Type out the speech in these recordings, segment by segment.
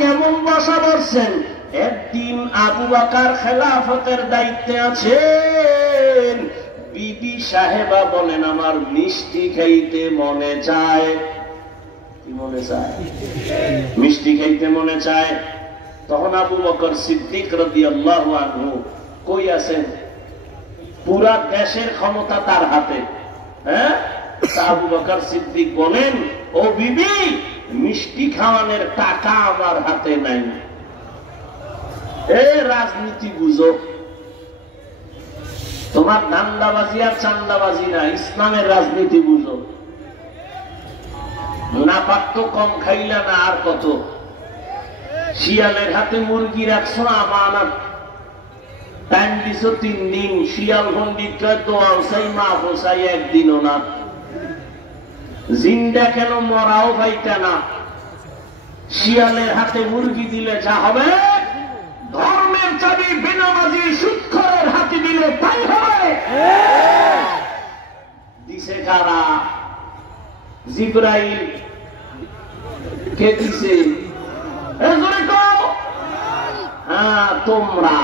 কেমন বসা বসছেন? একদিন আবু বকর খেলাফতের দায়িত্বে আছেন, বিবি সাহেবা বলেন আমার মিষ্টি খাইতে মনে চায়। কি মনে চায়? মিষ্টি খাইতে মনে চায়। তখন আবু বকর সিদ্দিক রাদিয়াল্লাহু আনহু কই আছেন? পুরা দেশের ক্ষমতা তার হাতে। হ্যাঁ, আবু বকর সিদ্দিক বলেন, ও বিবি, মিষ্টি খাওয়ানোর টাকা আমার হাতে নাই। রাজনীতি বুঝো, তোমার ধান্দাবাজি আর চান্দাবাজি না, ইসলামের রাজনীতি বুঝো। না পারত কম খাইলা না আর কত। শিয়ালের হাতে মুরগি রাখছো আমানত, টাইম দিছো 3 দিন, শিয়াল পন্ডিত দোয়া চাই মা হোসাই একদিনও না। জিন্দা কেন মরাও পাইতা না। শিয়ালের হাতে মুরগি দিলে যা হবে, ধর্মের চাবি বেনামাজি সুৎখরের হাতে দিলে তাই হবে। দিছে কারা? জিবরাইল। কে দিছে? হ্যাঁ, তোমরা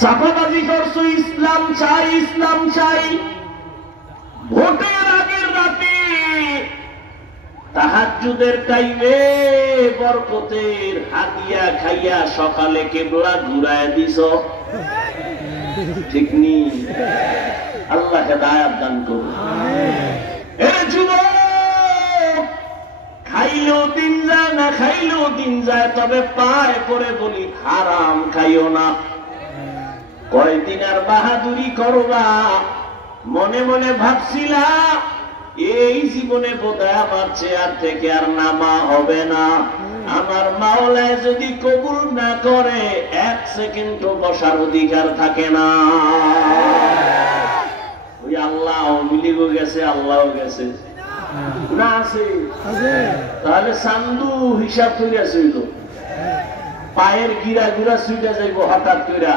সাফাবাজি করছো ইসলাম চাই, ইসলাম চাই। ভোটের আগের রাতে তাহাজ্জুদের টাইমে বরকতের হাদিয়া খাইয়া সকালে কেবলা ঘুরায় দিছ। ঠিক নি? আল্লাহ হেদায়েত দান করুন। এ যুবক, খাইলেও দিন যায় না খাইলেও দিন যায়, তবে পায়ে পড়ে বলি হারাম খাইও না। কয়দিন আর বাহাদুরি করবা? মনে মনে ভাবছিলা এই জীবনে বোধহয় আমার চেয়ার থেকে আর নামা হবে না। আমার মাওলায় যদি কবুল না করে 1 সেকেন্ডও বসার অধিকার থাকে না। ওই আল্লাহ মিলিগো গেছে, আল্লাহ গেছে না আছে? তাহলে চান্দু হিসাব করে আসইল, পায়ের গিরা গুড়া সুইটা যাইব হঠাৎ করে,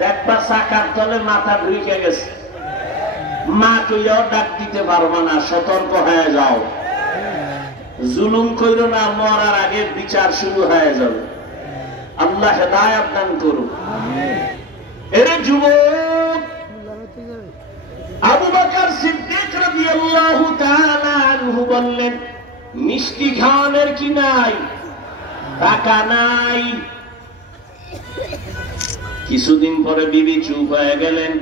দেখবা চাকার তলে মাথা ঢুকে গেছে। মা কইয়াও ডাক দিতে পারবা না, সতর্ক হয়ে যাও। জুলুম কইরো না, মরার আগে বিচার শুরু হয়ে যাবে। আল্লাহ হেদায়েত দান করুন। এরে যুবক, আবু বকর সিদ্দিক রাদিয়াল্লাহু তাআলা আনহু বললেন, মিষ্টি খাওয়ানোর কি নাই? টাকা নাই। কিছুদিন পরে বিবি চুপ হয়ে গেলেন।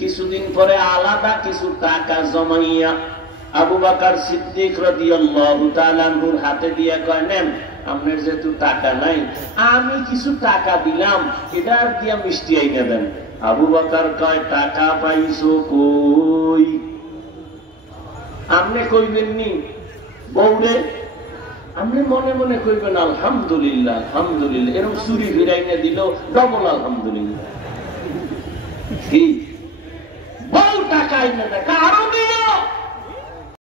কিছুদিন পরে আলাদা কিছু টাকা জমাইয়া আবু বকর সিদ্দিক রাদিয়াল্লাহু তাআলা আনহুর হাতে দিয়ে কয়, নেন, আপনার যেহেতু টাকা নাই, আমি কিছু টাকা দিলাম, এটা দিয়া মিষ্টি আইনা দেন। আবু বকর কয়, টাকা পাইছো কই? আপনি কইবেন নি বউরে? আপনি মনে মনে কইবেন আলহামদুলিল্লাহ, আলহামদুলিল্লাহ। এরকম চুরি ফিরাইনে দিল, ডবল আলহামদুলিল্লাহ। কি বউ টাকা আইনা দেয়, আরো দিয়ে